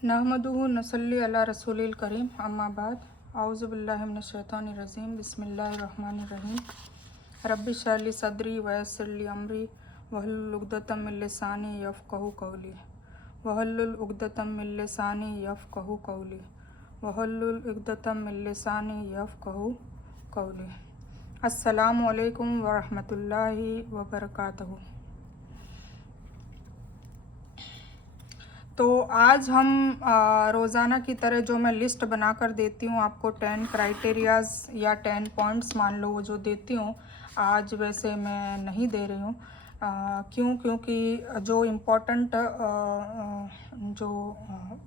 नहमदुहु नसल्ली अला रसूलिल करीम अम्मा बाद औज़ु बिल्लाहि मिनश शैतानिर रजीम बिस्मिल्लाहिर रहमानिर रहीम रब्बि इश्रह ली सदरी व यस्सिर ली अमरी वहलुल उक़दतम मिन लिसानी यफ़क़हू क़ौली वहलुल उक़दतम मिन लिसानी यफ़क़हू क़ौली वहलुल उक़दतम मिन लिसानी यफ़क़हू क़ौली। अस्सलामु अलैकुम व रहमतुल्लाहि व बरकातहू। तो आज हम रोज़ाना की तरह जो मैं लिस्ट बनाकर देती हूँ आपको 10 क्राइटेरियाज़ या 10 पॉइंट्स मान लो वो जो देती हूँ, आज वैसे मैं नहीं दे रही हूँ। क्यों? क्योंकि जो इम्पोर्टेंट जो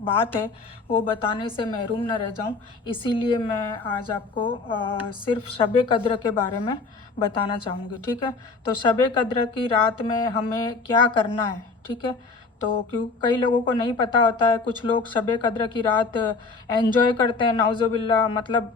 बात है वो बताने से महरूम न रह जाऊँ, इसीलिए मैं आज आपको सिर्फ शब कद्र के बारे में बताना चाहूँगी। ठीक है, तो शब कद्र की रात में हमें क्या करना है। ठीक है, तो क्यों कई लोगों को नहीं पता होता है, कुछ लोग शब कद्र की रात एंजॉय करते हैं नाउज़ुबिल्लाह, मतलब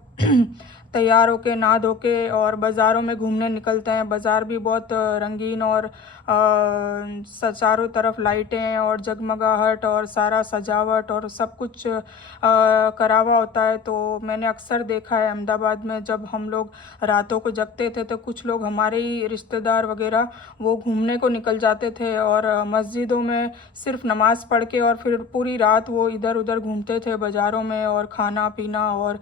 तैयार होके नहा धो के और बाज़ारों में घूमने निकलते हैं। बाज़ार भी बहुत रंगीन और चारों तरफ लाइटें और जगमगाहट और सारा सजावट और सब कुछ करा हुआ होता है। तो मैंने अक्सर देखा है अहमदाबाद में जब हम लोग रातों को जगते थे तो कुछ लोग हमारे ही रिश्तेदार वगैरह वो घूमने को निकल जाते थे और मस्जिदों में सिर्फ नमाज़ पढ़ के और फिर पूरी रात वो इधर उधर घूमते थे बाज़ारों में और खाना पीना और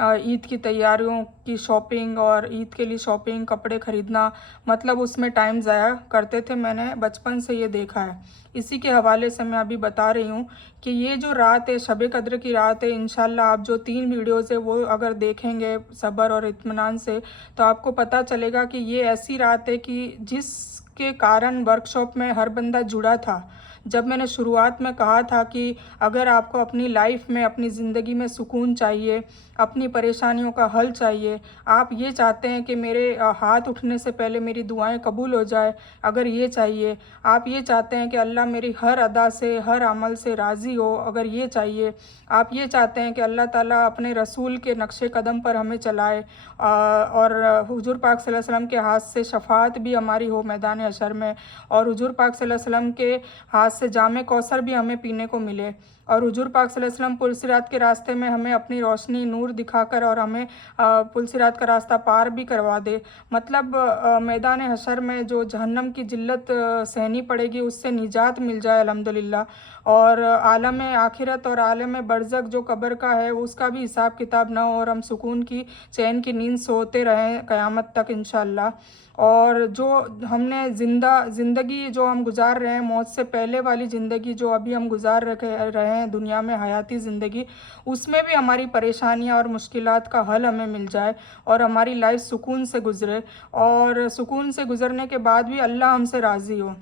ईद की तैयारियों की शॉपिंग और ईद के लिए शॉपिंग कपड़े ख़रीदना, मतलब उसमें टाइम ज़ाया करते थे। मैंने बचपन से ये देखा है। इसी के हवाले से मैं अभी बता रही हूँ कि ये जो रात है शब कद्र की रात है, इंशाल्लाह आप जो 3 वीडियोज़ है वो अगर देखेंगे सब्र और इत्मीनान से तो आपको पता चलेगा कि ये ऐसी रात है कि जिसके कारण वर्कशॉप में हर बंदा जुड़ा था। जब मैंने शुरुआत में कहा था कि अगर आपको अपनी लाइफ में अपनी ज़िंदगी में सुकून चाहिए, अपनी परेशानियों का हल चाहिए, आप ये चाहते हैं कि मेरे हाथ उठने से पहले मेरी दुआएं कबूल हो जाए, अगर ये चाहिए, आप ये चाहते हैं कि अल्लाह मेरी हर अदा से हर अमल से राज़ी हो, अगर ये चाहिए, आप ये चाहते हैं कि अल्लाह ताला अपने रसूल के नक्शे कदम पर हमें चलाए और हुजूर पाक सल्लल्लाहु अलैहि वसल्लम के हाथ से शफाअत भी हमारी हो मैदान हशर में, और हुजूर पाक सल्लल्लाहु अलैहि वसल्लम के हाथ से जामे कौसर भी हमें पीने को मिले, और हुजूर पाक सल्लल्लाहु अलैहि वसल्लम पुलसिरात के रास्ते में हमें अपनी रोशनी नूर दिखाकर और हमें पुलसिरात का रास्ता पार भी करवा दे। मतलब मैदान हशर में जो जहन्नम की जिल्लत सहनी पड़ेगी उससे निजात मिल जाए अल्हम्दुलिल्लाह, और आलम आखिरत और आलम बरज़ख जो कब्र का है उसका भी हिसाब किताब ना हो और हम सुकून की चैन की नींद सोते रहें क़यामत तक इंशाअल्लाह। और जो हमने ज़िंदगी जो हम गुजार रहे हैं, मौत से पहले वाली ज़िंदगी जो अभी हम गुजार रहे हैं दुनिया में, हयाती ज़िंदगी, उसमें भी हमारी परेशानियां और मुश्किलात का हल हमें मिल जाए और हमारी लाइफ सुकून से गुज़रे, और सुकून से गुज़रने के बाद भी अल्लाह हमसे राज़ी हो।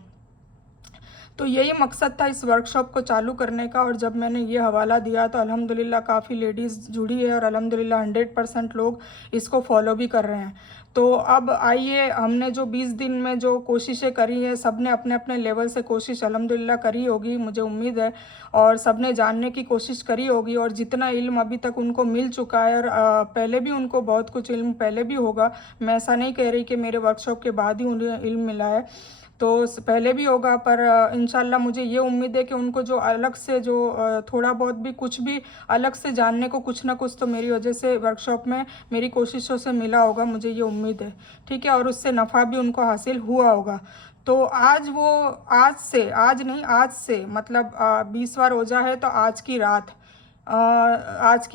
तो यही मकसद था इस वर्कशॉप को चालू करने का। और जब मैंने ये हवाला दिया तो अल्हम्दुलिल्लाह काफ़ी लेडीज़ जुड़ी है और अल्हम्दुलिल्लाह 100% लोग इसको फॉलो भी कर रहे हैं। तो अब आइए, हमने जो 20 दिन में जो कोशिशें करी हैं, सब ने अपने अपने लेवल से कोशिश अल्हम्दुलिल्लाह करी होगी, मुझे उम्मीद है, और सब ने जानने की कोशिश करी होगी, और जितना इल्म अभी तक उनको मिल चुका है और पहले भी उनको बहुत कुछ इल्म पहले भी होगा, मैं ऐसा नहीं कह रही कि मेरे वर्कशॉप के बाद ही उन्हें इल्म मिला है, तो पहले भी होगा, पर इंशाल्लाह मुझे ये उम्मीद है कि उनको जो अलग से जो थोड़ा बहुत भी कुछ भी अलग से जानने को कुछ ना कुछ तो मेरी वजह से वर्कशॉप में मेरी कोशिशों से मिला होगा, मुझे ये उम्मीद है। ठीक है, और उससे नफ़ा भी उनको हासिल हुआ होगा। तो आज से मतलब 20वां रोज़ा है, तो आज की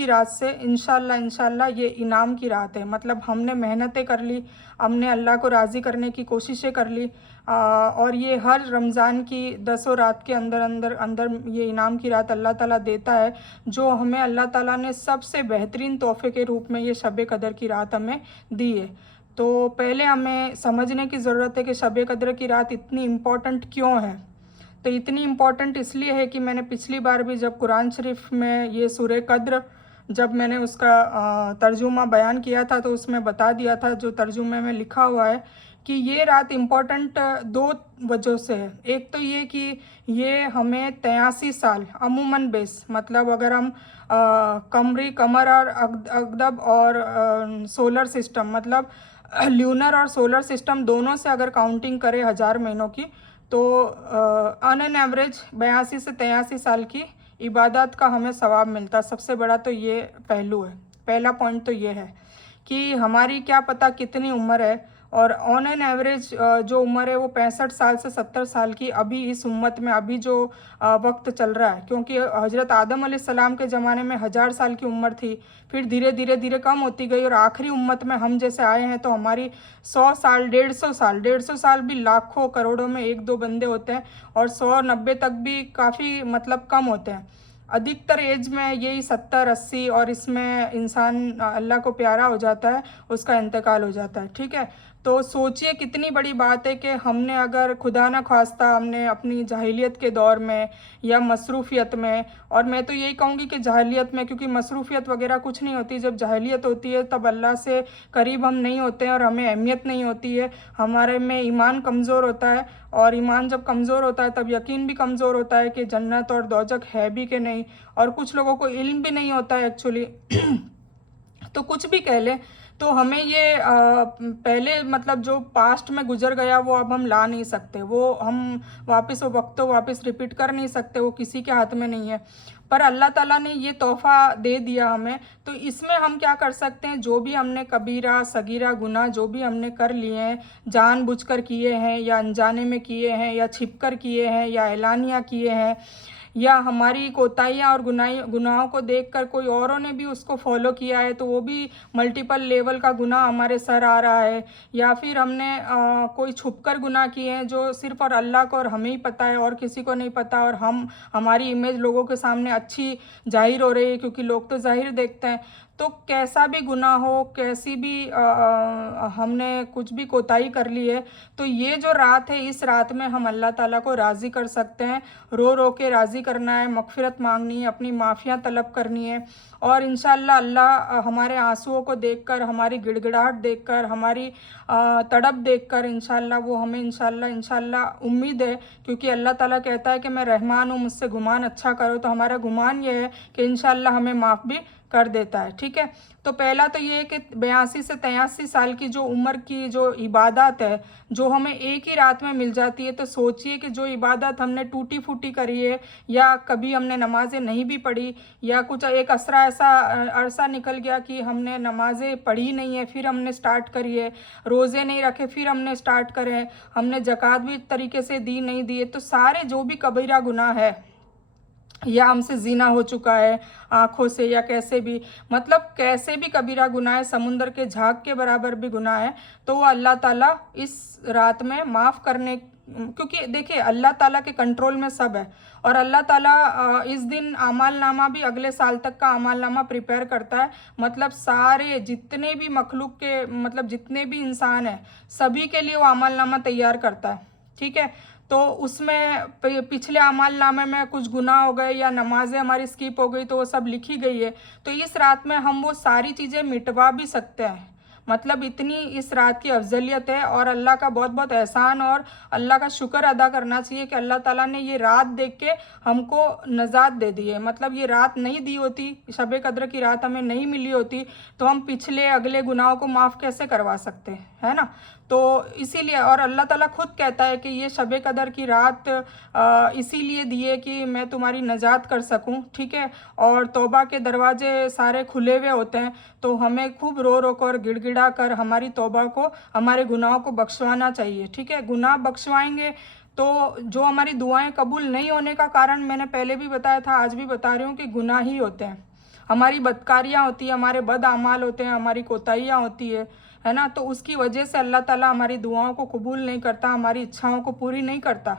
रात से इंशाल्लाह ये इनाम की रात है। मतलब हमने मेहनतें कर ली, हमने अल्लाह को राज़ी करने की कोशिशें कर ली, और ये हर रमज़ान की 10 रात के अंदर ये इनाम की रात अल्लाह ताला देता है, जो हमें अल्लाह ताला ने सबसे बेहतरीन तोहफ़े के रूप में ये शब कद्र की रात हमें दी है। तो पहले हमें समझने की ज़रूरत है कि शब कद्र की रात इतनी इम्पोर्टेंट क्यों है। तो इतनी इम्पोर्टेंट इसलिए है कि मैंने पिछली बार भी जब कुरान शरीफ में ये सूरह कद्र जब मैंने उसका तर्जुमा बयान किया था तो उसमें बता दिया था, जो तर्जुमे में लिखा हुआ है, कि ये रात इम्पोर्टेंट 2 वजहों से है। एक तो ये कि ये हमें 83 साल अमूमन बेस, मतलब अगर हम कमर और अगदब और सोलर सिस्टम, मतलब ल्यूनर और सोलर सिस्टम दोनों से अगर काउंटिंग करें 1000 महीनों की, तो ऑन एन एवरेज 82 से 83 साल की इबादत का हमें सवाब मिलता है। सबसे बड़ा तो ये पहलू है, पहला पॉइंट तो ये है कि हमारी क्या पता कितनी उम्र है, और ऑन एन एवरेज जो उम्र है वो 65 साल से 70 साल की अभी इस उम्मत में अभी जो वक्त चल रहा है, क्योंकि हजरत आदम अलैहिस्सलाम के ज़माने में 1000 साल की उम्र थी, फिर धीरे धीरे धीरे कम होती गई, और आखिरी उम्मत में हम जैसे आए हैं तो हमारी 100 साल 150 साल भी लाखों करोड़ों में एक दो बंदे होते हैं, और 100-90 तक भी काफ़ी मतलब कम होते हैं। अधिकतर एज में यही 70-80, और इसमें इंसान अल्लाह को प्यारा हो जाता है, उसका इंतकाल हो जाता है। ठीक है, तो सोचिए कितनी बड़ी बात है कि हमने अगर खुदा न खास्ता हमने अपनी जाहिलियत के दौर में या मसरूफ़ियत में, और मैं तो यही कहूँगी कि जाहिलियत में, क्योंकि मसरूफ़ियत वगैरह कुछ नहीं होती, जब जाहिलियत होती है तब अल्लाह से करीब हम नहीं होते हैं और हमें अहमियत नहीं होती है, हमारे में ईमान कमज़ोर होता है, और ईमान जब कमज़ोर होता है तब यकीन भी कमज़ोर होता है कि जन्नत और दोज़ख है भी कि नहीं, और कुछ लोगों को इल्म भी नहीं होता है एक्चुअली। तो कुछ भी कह लें, तो हमें ये पहले मतलब जो पास्ट में गुजर गया वो अब हम ला नहीं सकते, वो हम वापस वो वक्त तो वापस रिपीट कर नहीं सकते, वो किसी के हाथ में नहीं है। पर अल्लाह ताला ने ये तोहफ़ा दे दिया हमें, तो इसमें हम क्या कर सकते हैं, जो भी हमने कबीरा सगीरा गुनाह जो भी हमने कर लिए हैं, जानबूझकर किए हैं या अनजाने में किए हैं या छिपकर किए हैं या एलानिया किए हैं, या हमारी कोताहियाँ और गुनाहों को देखकर कोई औरों ने भी उसको फॉलो किया है, तो वो भी मल्टीपल लेवल का गुनाह हमारे सर आ रहा है, या फिर हमने कोई छुपकर गुनाह किए हैं जो सिर्फ़ और अल्लाह को और हमें ही पता है और किसी को नहीं पता, और हमारी इमेज लोगों के सामने अच्छी जाहिर हो रही है क्योंकि लोग तो जाहिर देखते हैं। तो कैसा भी गुनाह हो, कैसी भी हमने कुछ भी कोताही कर ली है, तो ये जो रात है इस रात में हम अल्लाह ताला को राज़ी कर सकते हैं, रो रो के राज़ी करना है, मग़फ़िरत मांगनी है, अपनी माफ़ियाँ तलब करनी है, और इंशाअल्लाह अल्लाह हमारे आंसुओं को देखकर, हमारी गिड़गिड़ाहट देखकर, हमारी तड़प देखकर इंशाअल्लाह वो हमें इंशाअल्लाह उम्मीद है, क्योंकि अल्लाह ताला कहता है कि मैं रहमान हूँ, मुझसे गुमान अच्छा करो, तो हमारा गुमान ये है कि इंशाअल्लाह हमें माफ़ भी कर देता है। ठीक है, तो पहला तो ये है कि 82 से 83 साल की जो उम्र की जो इबादत है, जो हमें एक ही रात में मिल जाती है, तो सोचिए कि जो इबादत हमने टूटी फूटी करी है, या कभी हमने नमाज़ें नहीं भी पढ़ी, या कुछ एक ऐसा अरसा निकल गया कि हमने नमाज़ें पढ़ी नहीं है फिर हमने स्टार्ट करी है, रोज़े नहीं रखे फिर हमने स्टार्ट करे, हमने ज़कात भी तरीके से दी नहीं दी है, तो सारे जो भी कबीरा गुनाह है, या हमसे ज़िना हो चुका है आँखों से, या कैसे भी मतलब कैसे भी कबीरा गुनाह है, समुंदर के झाग के बराबर भी गुनाह है, तो वो अल्लाह ताला इस रात में माफ़ करने, क्योंकि देखिए अल्लाह ताला के कंट्रोल में सब है, और अल्लाह ताला इस दिन आमाल नामा भी अगले साल तक का आमाल नामा प्रिपेयर करता है, मतलब सारे जितने भी मखलूक के मतलब जितने भी इंसान हैं सभी के लिए वो आमाल नामा तैयार करता है। ठीक है, तो उसमें पिछले अमाल नामे में कुछ गुनाह हो गए या नमाजें हमारी स्किप हो गई तो वो सब लिखी गई है, तो इस रात में हम वो सारी चीज़ें मिटवा भी सकते हैं, मतलब इतनी इस रात की अफजलियत है, और अल्लाह का बहुत बहुत एहसान और अल्लाह का शुक्र अदा करना चाहिए कि अल्लाह ताला ने ये रात देख के हमको नजात दे दी है। मतलब ये रात नहीं दी होती, शब कद्र की रात हमें नहीं मिली होती, तो हम पिछले अगले गुनाहों को माफ़ कैसे करवा सकते हैं, है ना। तो इसीलिए, और अल्लाह ताला खुद कहता है कि ये शब कदर की रात इसीलिए दी है कि मैं तुम्हारी नजात कर सकूं। ठीक है, और तौबा के दरवाजे सारे खुले हुए होते हैं, तो हमें खूब रो रो कर गिड़गिड़ा कर हमारी तौबा को, हमारे गुनाहों को बख्शवाना चाहिए। ठीक है, गुनाह बख्शवाएंगे तो जो हमारी दुआएं कबूल नहीं होने का कारण मैंने पहले भी बताया था, आज भी बता रही हूँ कि गुनाह ही होते हैं, हमारी बदकारियाँ होती है, हमारे बद आमाल होते हैं, हमारी कोताहियाँ होती है ना, तो उसकी वजह से अल्लाह ताला हमारी दुआओं को कबूल नहीं करता, हमारी इच्छाओं को पूरी नहीं करता।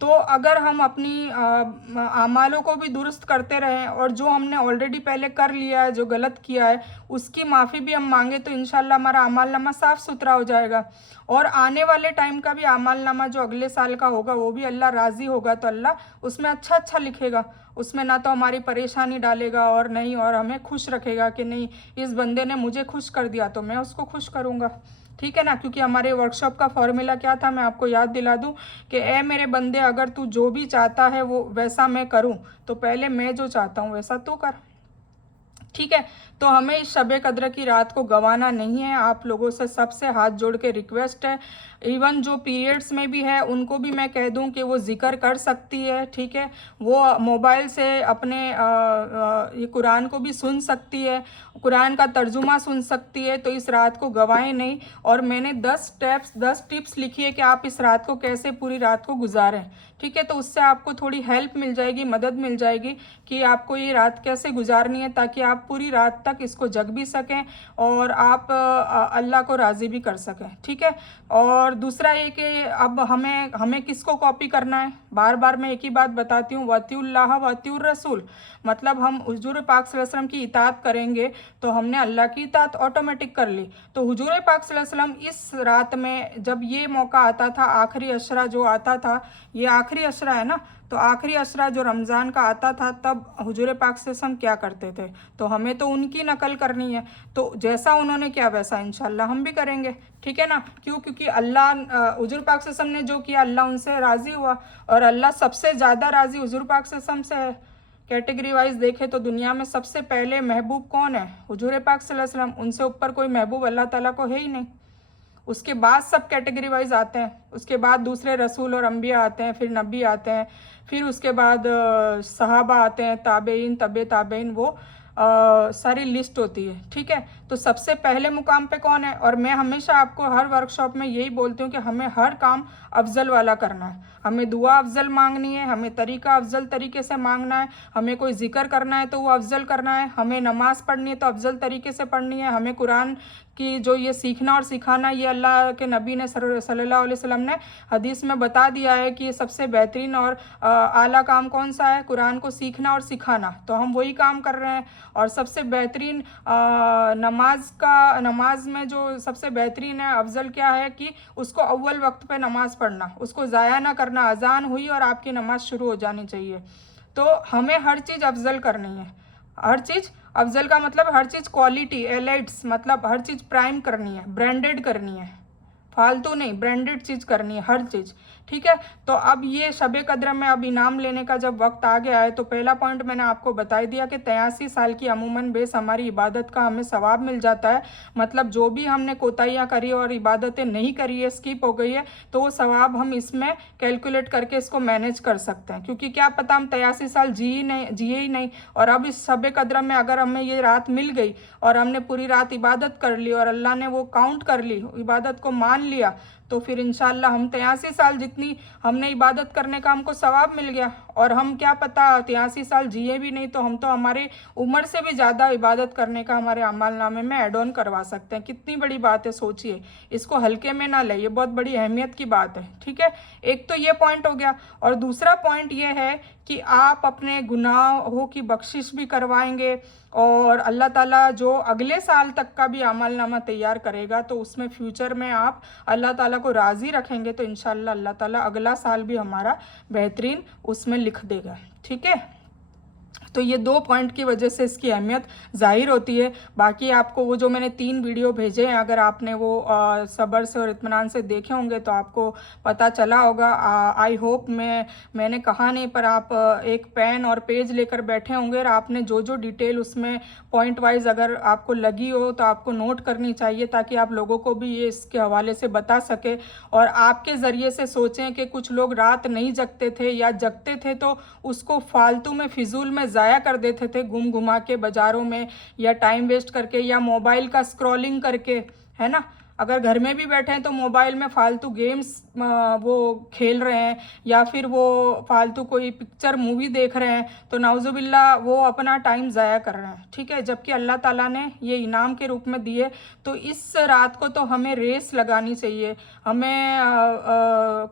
तो अगर हम अपनी आमालों को भी दुरुस्त करते रहें, और जो हमने ऑलरेडी पहले कर लिया है, जो गलत किया है, उसकी माफ़ी भी हम मांगे, तो इंशाल्लाह हमारा आमाल नामा साफ़ सुथरा हो जाएगा, और आने वाले टाइम का भी आमाल नामा जो अगले साल का होगा वो भी अल्लाह राज़ी होगा, तो अल्लाह उसमें अच्छा अच्छा लिखेगा, उसमें ना तो हमारी परेशानी डालेगा और नहीं, और हमें खुश रखेगा कि नहीं इस बंदे ने मुझे खुश कर दिया तो मैं उसको खुश करूँगा। ठीक है ना, क्योंकि हमारे वर्कशॉप का फॉर्मूला क्या था, मैं आपको याद दिला दूं कि ए मेरे बंदे, अगर तू जो भी चाहता है वो वैसा मैं करूं, तो पहले मैं जो चाहता हूं वैसा तू कर। ठीक है। तो हमें इस शब कद्र की रात को गंवाना नहीं है। आप लोगों से सबसे हाथ जोड़ के रिक्वेस्ट है, इवन जो पीरियड्स में भी है उनको भी मैं कह दूं कि वो जिक्र कर सकती है, ठीक है। वो मोबाइल से अपने ये कुरान को भी सुन सकती है, कुरान का तर्जुमा सुन सकती है। तो इस रात को गंवाएं नहीं। और मैंने 10 टिप्स लिखी है कि आप इस रात को कैसे पूरी रात को गुजारें, ठीक है। तो उससे आपको थोड़ी हेल्प मिल जाएगी, मदद मिल जाएगी कि आपको ये रात कैसे गुजारनी है, ताकि आप पूरी रात तक इसको जग भी सकें और आप अल्लाह को राज़ी भी कर सकें, ठीक है। और दूसरा ये कि अब हमें किसको कॉपी करना है, बार बार मैं एक ही बात बताती हूँ, वतीउल्लाह वतीउर रसूल। मतलब हम हुजूर पाक सल्लल्लाहु अलैहि वसल्लम की इताअत करेंगे तो हमने अल्लाह की इताअत ऑटोमेटिक कर ली। तो हुजूर पाक सल्लल्लाहु अलैहि वसल्लम इस रात में जब ये मौका आता था, आखिरी अशरा जो आता था, ये आखिरी अशरा है ना, तो आखिरी अशरा जो रमज़ान का आता था तब हुजूर पाक सल्लल्लाहु अलैहि वसल्लम क्या करते थे, तो हमें तो उनकी नकल करनी है। तो जैसा उन्होंने किया वैसा इंशाल्लाह हम भी करेंगे, ठीक है ना। क्यों? क्योंकि अल्लाह हुजूर पाक सल्लल्लाहु अलैहि वसल्लम ने जो किया अल्लाह उनसे राज़ी हुआ, और अल्लाह सबसे ज़्यादा राज़ी हुजूर पाक सल्लल्लाहु अलैहि वसल्लम से है। कैटेगरी वाइज देखें तो दुनिया में सबसे पहले महबूब कौन है? हुजूर पाक सल्लल्लाहु अलैहि वसल्लम। उनसे ऊपर कोई महबूब अल्लाह ताला को है ही नहीं। उसके बाद सब कैटेगरी वाइज आते हैं, उसके बाद दूसरे रसूल और अंबिया आते हैं, फिर नबी आते हैं, फिर उसके बाद सहाबा आते हैं, ताबेइन, तबे ताबेइन, वो सारी लिस्ट होती है, ठीक है। तो सबसे पहले मुकाम पे कौन है? और मैं हमेशा आपको हर वर्कशॉप में यही बोलती हूँ कि हमें हर काम अफजल वाला करना है। हमें दुआ अफजल मांगनी है, हमें तरीका अफजल तरीके से मांगना है, हमें कोई जिक्र करना है तो वो अफजल करना है, हमें नमाज पढ़नी है तो अफजल तरीके से पढ़नी है, हमें कुरान कि जो ये सीखना और सिखाना, ये अल्लाह के नबी ने सल्लल्लाहु अलैहि वसल्लम ने हदीस में बता दिया है कि ये सबसे बेहतरीन और आला काम कौन सा है? कुरान को सीखना और सिखाना। तो हम वही काम कर रहे हैं। और सबसे बेहतरीन नमाज में जो सबसे बेहतरीन है, अफजल क्या है कि उसको अव्वल वक्त पे नमाज पढ़ना, उसको ज़ाया ना करना। अजान हुई और आपकी नमाज शुरू हो जानी चाहिए। तो हमें हर चीज़ अफजल करनी है, हर चीज़ अफजल का मतलब हर चीज़ क्वालिटी, एलाइट्स, मतलब हर चीज़ प्राइम करनी है, ब्रांडेड करनी है, फालतू नहीं, ब्रांडेड चीज़ करनी है हर चीज़, ठीक है। तो अब ये शब कद्र में अब इनाम लेने का जब वक्त आ गया है, तो पहला पॉइंट मैंने आपको बता दिया कि 83 साल की अमूमन बेस हमारी इबादत का हमें सवाब मिल जाता है। मतलब जो भी हमने कोताहियाँ करी और इबादतें नहीं करी है, स्किप हो गई है, तो वो सवाब हम इसमें कैलकुलेट करके इसको मैनेज कर सकते हैं। क्योंकि क्या पता हम 83 साल जिए ही नहीं, और अब इस शब कद्र में अगर हमें ये रात मिल गई और हमने पूरी रात इबादत कर ली और अल्लाह ने वो काउंट कर ली, इबादत को मान लिया, तो फिर इंशाल्लाह हम 83 साल जितनी हमने इबादत करने का हमको सवाब मिल गया। और हम क्या पता 83 साल जिए भी नहीं तो हम तो हमारे उम्र से भी ज़्यादा इबादत करने का हमारे अमाल नामे में ऐड ऑन करवा सकते हैं। कितनी बड़ी बात है, सोचिए, इसको हल्के में ना ले, ये बहुत बड़ी अहमियत की बात है, ठीक है। एक तो ये पॉइंट हो गया। और दूसरा पॉइंट ये है कि आप अपने गुनाहों की बख्शिश भी करवाएंगे, और अल्लाह ताला जो अगले साल तक का भी अमलनामा तैयार करेगा, तो उसमें फ्यूचर में आप अल्लाह ताला को राज़ी रखेंगे तो इंशाल्लाह अल्लाह ताला अगला साल भी हमारा बेहतरीन उसमें लिख देगा, ठीक है। तो ये 2 पॉइंट की वजह से इसकी अहमियत ज़ाहिर होती है। बाकी आपको वो जो मैंने 3 वीडियो भेजे हैं, अगर आपने वो सब्र से और इत्मीनान से देखे होंगे तो आपको पता चला होगा। आई होप मैंने कहा नहीं, पर आप एक पेन और पेज लेकर बैठे होंगे और आपने जो जो डिटेल उसमें पॉइंट वाइज अगर आपको लगी हो तो आपको नोट करनी चाहिए, ताकि आप लोगों को भी ये इसके हवाले से बता सके और आपके ज़रिए से सोचें कि कुछ लोग रात नहीं जगते थे या जगते थे तो उसको फालतू में फिजूल में ज़ाया कर देते थे, घूम घुमा के बाज़ारों में, या टाइम वेस्ट करके, या मोबाइल का स्क्रॉलिंग करके, है ना। अगर घर में भी बैठे हैं तो मोबाइल में फालतू गेम्स वो खेल रहे हैं, या फिर वो फालतू कोई पिक्चर मूवी देख रहे हैं, तो नाउजुबिल्ला वो अपना टाइम ज़ाया कर रहे हैं, ठीक है। जबकि अल्लाह ताला ने ये इनाम के रूप में दिए। तो इस रात को तो हमें रेस लगानी चाहिए, हमें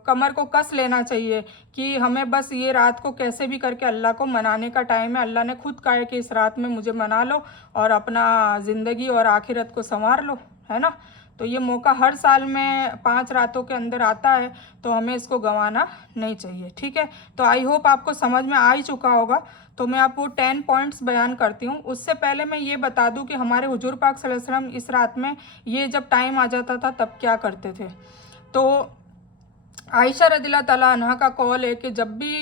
कमर को कस लेना चाहिए कि हमें बस ये रात को कैसे भी करके अल्लाह को मनाने का टाइम है। अल्लाह ने खुद कहा है कि इस रात में मुझे मना लो और अपना ज़िंदगी और आखिरत को संवार लो, है ना। तो ये मौका हर साल में 5 रातों के अंदर आता है, तो हमें इसको गंवाना नहीं चाहिए, ठीक है। तो आई होप आपको समझ में आ ही चुका होगा। तो मैं आपको 10 पॉइंट्स बयान करती हूँ। उससे पहले मैं ये बता दूँ कि हमारे हुजूर पाक सल्लल्लाहु अलैहि वसल्लम इस रात में ये जब टाइम आ जाता था तब क्या करते थे। तो आयशा रदिल्लाह ताला अन्हा का कॉल है कि जब भी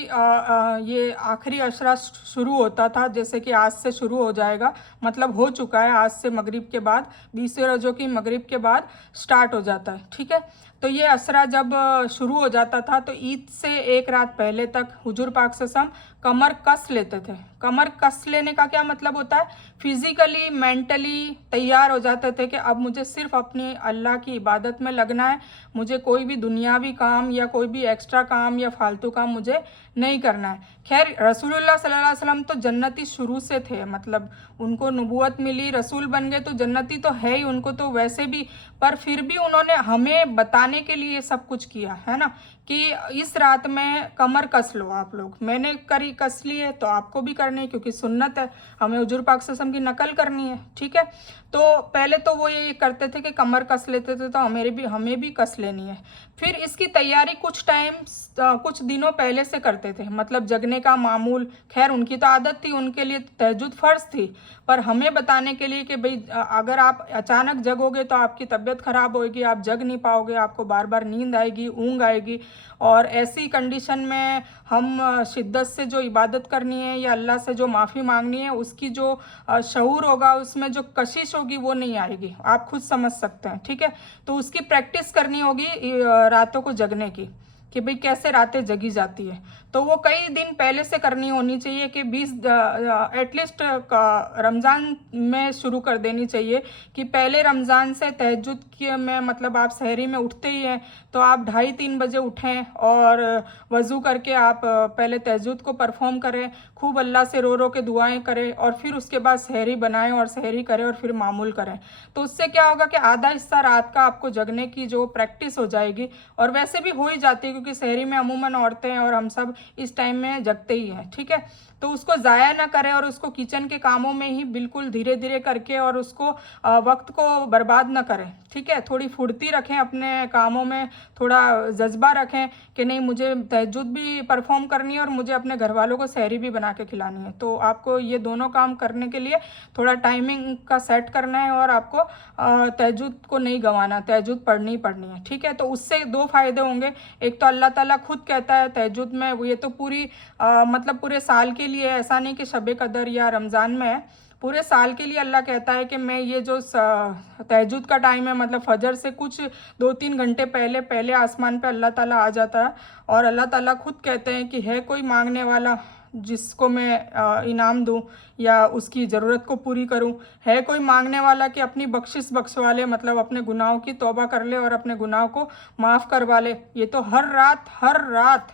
ये आखिरी अशरा शुरू होता था, जैसे कि आज से शुरू हो जाएगा, मतलब हो चुका है, आज से मगरिब के बाद 20 रोज़ों की मगरिब के बाद स्टार्ट हो जाता है, ठीक है। तो ये असरा जब शुरू हो जाता था तो ईद से एक रात पहले तक हुजूर पाक सल्लल्लाहु अलैहि वसल्लम कमर कस लेते थे। कमर कस लेने का क्या मतलब होता है? फिजिकली मेंटली तैयार हो जाते थे कि अब मुझे सिर्फ अपनी अल्लाह की इबादत में लगना है, मुझे कोई भी दुनियावी काम या कोई भी एक्स्ट्रा काम या फालतू काम मुझे नहीं करना है। खैर रसूलुल्लाह सल्लल्लाहु अलैहि वसल्लम तो जन्नती शुरू से थे, मतलब उनको नबूवत मिली, रसूल बन गए तो जन्नती तो है ही, उनको तो वैसे भी, पर फिर भी उन्होंने हमें बताने के लिए सब कुछ किया है ना, कि इस रात में कमर कस लो आप लोग। मैंने करी, कस ली है तो आपको भी करनी है, क्योंकि सुन्नत है, हमें हुजूर पाक सल्लल्लाहु अलैहि वसल्लम की नकल करनी है, ठीक है। तो पहले तो वो ये करते थे कि कमर कस लेते थे, तो हमें भी कस लेनी है। फिर इसकी तैयारी कुछ टाइम कुछ दिनों पहले से करते थे, मतलब जगने का मामूल, खैर उनकी तो आदत थी, उनके लिए तहज्जुद फ़र्ज थी, पर हमें बताने के लिए कि भाई अगर आप अचानक जगोगे तो आपकी तबीयत ख़राब होगी, आप जग नहीं पाओगे, आपको बार बार नींद आएगी, ऊँग आएगी, और ऐसी कंडीशन में हम शिद्दत से जो इबादत करनी है या अल्लाह से जो माफ़ी मांगनी है, उसकी जो शऊर होगा, उसमें जो कशिश होगी वो नहीं आएगी, आप खुद समझ सकते हैं, ठीक है। तो उसकी प्रैक्टिस करनी होगी रातों को जगने की, कि भाई कैसे रातें जगी जाती है। तो वो कई दिन पहले से करनी होनी चाहिए, कि 20 एटलीस्ट रमज़ान में शुरू कर देनी चाहिए, कि पहले रमज़ान से तहज्जुद के में, मतलब आप सहरी में उठते ही हैं तो आप 2:30-3 बजे उठें और वज़ू करके आप पहले तहज्जुद को परफॉर्म करें, खूब अल्लाह से रो रो के दुआएं करें, और फिर उसके बाद सहरी बनाएं और सहरी करें और फिर मामूल करें। तो उससे क्या होगा कि आधा हिस्सा रात का आपको जगने की जो प्रैक्टिस हो जाएगी, और वैसे भी हो ही जाती है, क्योंकि सहरी में अमूमन औरतें और हम सब इस टाइम में जगते ही हैं, ठीक है। तो उसको ज़ाया ना करें, और उसको किचन के कामों में ही बिल्कुल धीरे धीरे करके, और उसको वक्त को बर्बाद ना करें, ठीक है। थोड़ी फुर्ती रखें अपने कामों में, थोड़ा जज्बा रखें कि नहीं, मुझे तहज्जुद भी परफॉर्म करनी है और मुझे अपने घर वालों को सहरी भी बना के खिलानी है। तो आपको ये दोनों काम करने के लिए थोड़ा टाइमिंग का सेट करना है, और आपको तहज्जुद को नहीं गंवाना, तहज्जुद पढ़नी ही पढ़नी है, ठीक है। तो उससे 2 फ़ायदे होंगे। एक तो अल्लाह ताला खुद कहता है तहज्जुद में, ये तो पूरी मतलब पूरे साल के लिए, ऐसा नहीं कि शब कदर या रमज़ान में है, पूरे साल के लिए अल्लाह कहता है कि मैं ये जो तहज्जुद का टाइम है, मतलब फजर से कुछ 2-3 घंटे पहले आसमान पे अल्लाह ताला आ जाता है, और अल्लाह ताला खुद कहते हैं कि है कोई मांगने वाला जिसको मैं इनाम दूं या उसकी ज़रूरत को पूरी करूं, है कोई मांगने वाला कि अपनी बख्शिश बख्शवा ले, मतलब अपने गुनाहों की तौबा कर ले और अपने गुनाह को माफ़ करवा ले। ये तो हर रात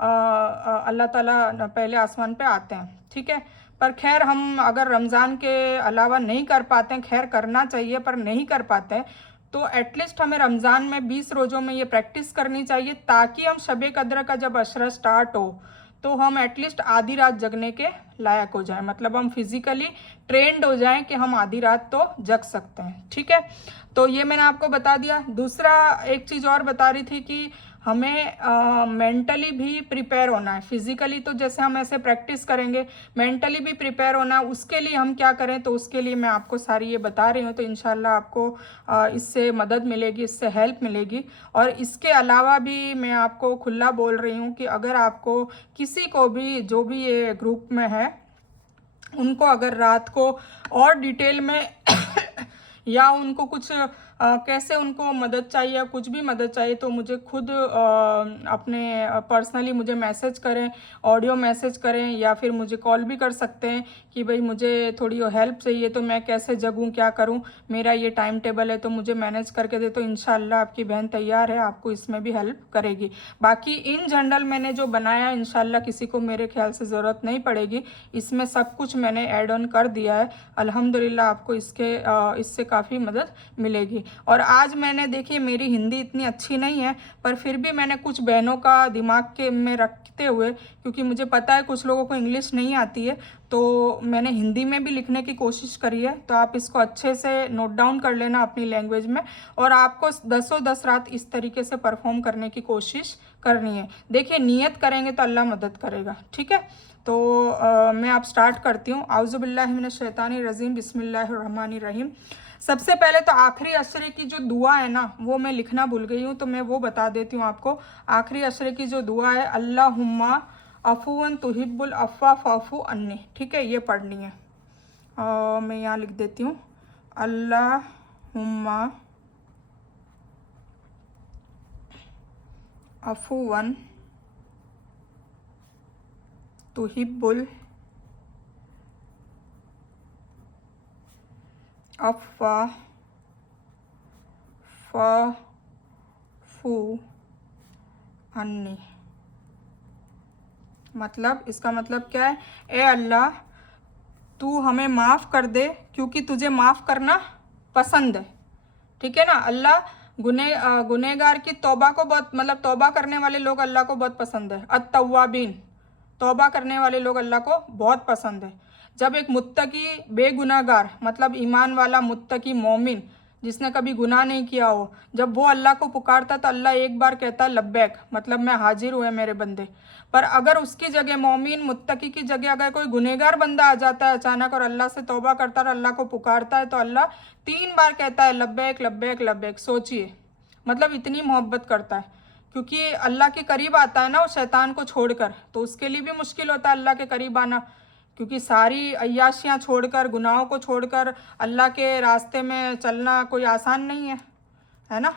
अल्लाह ताला पहले आसमान पे आते हैं, ठीक है। पर खैर हम अगर रमज़ान के अलावा नहीं कर पाते हैं, खैर करना चाहिए पर नहीं कर पाते हैं, तो एटलीस्ट हमें रमज़ान में 20 रोज़ों में ये प्रैक्टिस करनी चाहिए, ताकि हम शब कद्र का जब अशरा स्टार्ट हो तो हम एटलीस्ट आधी रात जगने के लायक हो जाएं, मतलब हम फिज़िकली ट्रेंड हो जाएं कि हम आधी रात तो जग सकते हैं, ठीक है। तो ये मैंने आपको बता दिया। दूसरा एक चीज़ और बता रही थी कि हमें मेंटली भी प्रिपेयर होना है। फिज़िकली तो जैसे हम ऐसे प्रैक्टिस करेंगे, मेंटली भी प्रिपेयर होना है। उसके लिए हम क्या करें, तो उसके लिए मैं आपको सारी ये बता रही हूँ, तो इंशाल्लाह आपको इससे मदद मिलेगी, इससे हेल्प मिलेगी। और इसके अलावा भी मैं आपको खुला बोल रही हूँ कि अगर आपको किसी को भी, जो भी ये ग्रुप में है, उनको अगर रात को और डिटेल में या उनको कुछ कैसे उनको मदद चाहिए या कुछ भी मदद चाहिए, तो मुझे खुद अपने पर्सनली मुझे मैसेज करें, ऑडियो मैसेज करें, या फिर मुझे कॉल भी कर सकते हैं कि भाई मुझे थोड़ी हेल्प चाहिए, तो मैं कैसे जगूं, क्या करूं, मेरा ये टाइम टेबल है तो मुझे मैनेज करके दे। तो इंशाल्लाह आपकी बहन तैयार है, आपको इसमें भी हेल्प करेगी। बाकी इन जनरल मैंने जो बनाया, इंशाल्लाह किसी को मेरे ख्याल से ज़रूरत नहीं पड़ेगी, इसमें सब कुछ मैंने ऐड ऑन कर दिया है। अल्हम्दुलिल्लाह आपको इससे काफ़ी मदद मिलेगी। और आज मैंने, देखिए मेरी हिंदी इतनी अच्छी नहीं है, पर फिर भी मैंने कुछ बहनों का दिमाग के में रखते हुए, क्योंकि मुझे पता है कुछ लोगों को इंग्लिश नहीं आती है, तो मैंने हिंदी में भी लिखने की कोशिश करी है। तो आप इसको अच्छे से नोट डाउन कर लेना अपनी लैंग्वेज में, और आपको 10 रात इस तरीके से परफॉर्म करने की कोशिश करनी है। देखिए नियत करेंगे तो अल्लाह मदद करेगा, ठीक है। तो मैं आप स्टार्ट करती हूँ। आउज़ु बिल्लाहि मिनश शैतानिर रजीम, बिस्मिल्लाहिर रहमानिर रहीम। सबसे पहले तो आखिरी अशरे की जो दुआ है ना, वो मैं लिखना भूल गई हूँ, तो मैं वो बता देती हूँ आपको। आखिरी अशरे की जो दुआ है, अल्लाहुम्मा अफुवन तुहिब्बुल अफ़्वा फ़अफ़ु अन्नी, ठीक है, ये पढ़नी है। मैं यहाँ लिख देती हूँ, अल्लाहुम्मा अफुवन तुहिब्बुल अफ़्वा फ़अफ़ु अन्नी। मतलब इसका मतलब क्या है? ए अल्लाह, तू हमें माफ़ कर दे क्योंकि तुझे माफ़ करना पसंद है, ठीक है ना। अल्लाह गुनहगार की तौबा को बहुत, मतलब तौबा करने वाले लोग अल्लाह को बहुत पसंद है। अत्तवाबीन, तौबा करने वाले लोग अल्लाह को बहुत पसंद है। जब एक मुत्तकी बेगुनाहगार, मतलब ईमान वाला मुत्तकी मोमिन जिसने कभी गुनाह नहीं किया हो, जब वो अल्लाह को पुकारता तो अल्लाह एक बार कहता है लब्बैक, मतलब मैं हाजिर हुए मेरे बंदे। पर अगर उसकी जगह मोमिन मुत्तकी की जगह अगर कोई गुनहगार बंदा आ जाता है अचानक और अल्लाह से तौबा करता है और अल्लाह को पुकारता है, तो अल्लाह 3 बार कहता है लब्बैक लब्बैक लब्बैक। सोचिए, मतलब इतनी मोहब्बत करता है। क्योंकि अल्लाह के करीब आता है ना वो शैतान को छोड़कर, तो उसके लिए भी मुश्किल होता है अल्लाह के करीब आना, क्योंकि सारी अय्याशियाँ छोड़कर, गुनाहों को छोड़कर अल्लाह के रास्ते में चलना कोई आसान नहीं है ना।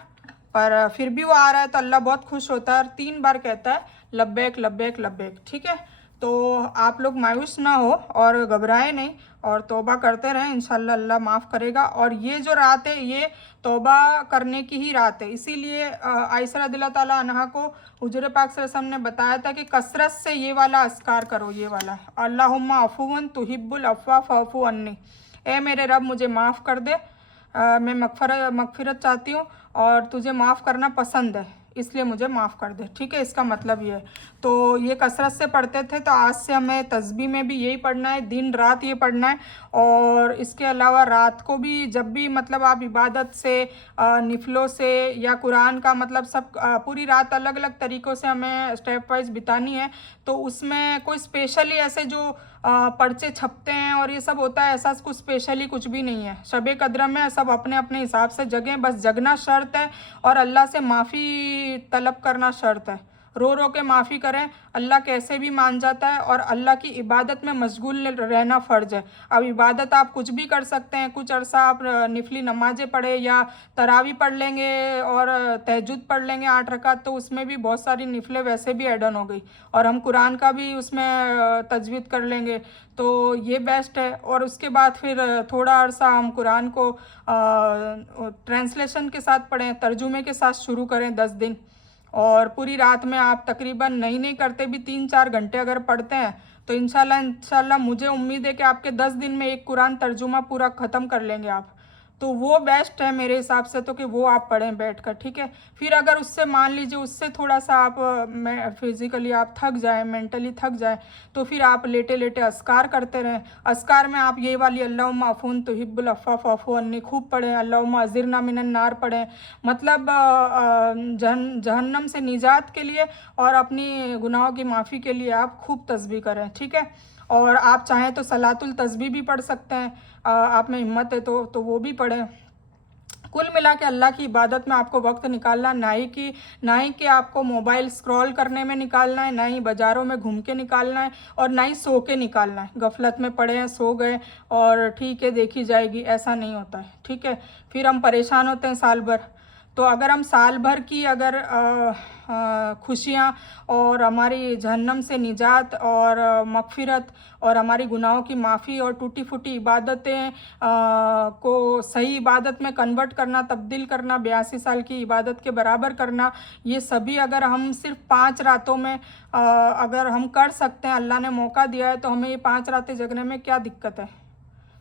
पर फिर भी वो आ रहा है तो अल्लाह बहुत खुश होता है और 3 बार कहता है लब्बैक लब्बैक लब्बैक, ठीक है। तो आप लोग मायूस ना हो और घबराए नहीं और तौबा करते रहें, इंशाल्लाह अल्लाह माफ़ करेगा। और ये जो रात है ये तौबा करने की ही रात है, इसीलिए आयशा रज़ियल्लाहु ताला अन्हा को हुजूर पाक सल्लल्लाहु अलैहि वसल्लम ने बताया था कि कसरत से ये वाला अस्कार करो, ये वाला अल्लाहुम्मा अफुवन तुहिब्बुल अफ़्वा फ़अफ़ु अन्नी। ए मेरे रब, मुझे माफ़ कर दे, मैं मगफिरत चाहती हूँ और तुझे माफ़ करना पसंद है, इसलिए मुझे माफ़ कर दे, ठीक है। इसका मतलब ये है। तो ये कसरत से पढ़ते थे, तो आज से हमें तस्बीह में भी यही पढ़ना है, दिन रात ये पढ़ना है। और इसके अलावा रात को भी जब भी, मतलब आप इबादत से, निफलों से या कुरान का, मतलब सब पूरी रात अलग अलग तरीक़ों से हमें स्टेप वाइज बितानी है। तो उसमें कोई स्पेशली ऐसे जो पर्चे छपते हैं और ये सब होता है, ऐसा कुछ स्पेशली कुछ भी नहीं है। शब कद्र में सब अपने अपने हिसाब से जगें, बस जगना शर्त है और अल्लाह से माफ़ी तलब करना शर्त है। रो रो के माफ़ी करें, अल्लाह कैसे भी मान जाता है। और अल्लाह की इबादत में मशगूल रहना फ़र्ज़ है। अब इबादत आप कुछ भी कर सकते हैं, कुछ अरसा आप निफली नमाज़ें पढ़े या तरावी पढ़ लेंगे और तहज्जुद पढ़ लेंगे 8 रकात, तो उसमें भी बहुत सारी निफलें वैसे भी ऐड ऑन हो गई। और हम कुरान का भी उसमें तजवीद कर लेंगे, तो ये बेस्ट है। और उसके बाद फिर थोड़ा अरसा हम कुरान को ट्रांसलेशन के साथ पढ़ें, तर्जुमे के साथ शुरू करें 10 दिन। और पूरी रात में आप तकरीबन नहीं करते भी 3-4 घंटे अगर पढ़ते हैं, तो इंशाल्लाह मुझे उम्मीद है कि आपके 10 दिन में एक कुरान तर्जुमा पूरा ख़त्म कर लेंगे आप। तो वो बेस्ट है मेरे हिसाब से, तो कि वो आप पढ़ें बैठकर, ठीक है। फिर अगर उससे मान लीजिए उससे थोड़ा सा आप फिज़िकली आप थक जाए, मेंटली थक जाए, तो फिर आप लेटे लेटे अस्कार करते रहें। अस्कार में आप ये वाली अल्लाहुम्मा अफ़ुवन तुहिब्बुल अफ़्वा फ़अफ़ु अन्नी खूब पढ़ें, अल्लाहुम्मा अज़िरना मिनन नार पढ़ें, मतलब जहन्नम से निजात के लिए और अपनी गुनाहों की माफ़ी के लिए आप खूब तस्बीह करें, ठीक है। और आप चाहें तो सलातुल तस्बीह भी पढ़ सकते हैं, आप में हिम्मत है तो वो भी पढ़ें। कुल मिला के अल्लाह की इबादत में आपको वक्त निकालना, ना ही कि आपको मोबाइल स्क्रॉल करने में निकालना है, ना ही बाज़ारों में घूम के निकालना है, और ना ही सो के निकालना है। गफलत में पड़े हैं, सो गए और ठीक है देखी जाएगी, ऐसा नहीं होता है, ठीक है। फिर हम परेशान होते हैं साल भर। तो अगर हम साल भर की अगर खुशियाँ और हमारी जहन्नम से निजात और मगफ़िरत और हमारी गुनाहों की माफ़ी और टूटी फूटी इबादतें को सही इबादत में कन्वर्ट करना, तब्दील करना, 82 साल की इबादत के बराबर करना, ये सभी अगर हम सिर्फ 5 रातों में अगर हम कर सकते हैं, अल्लाह ने मौका दिया है, तो हमें ये 5 रातें जगने में क्या दिक्कत है।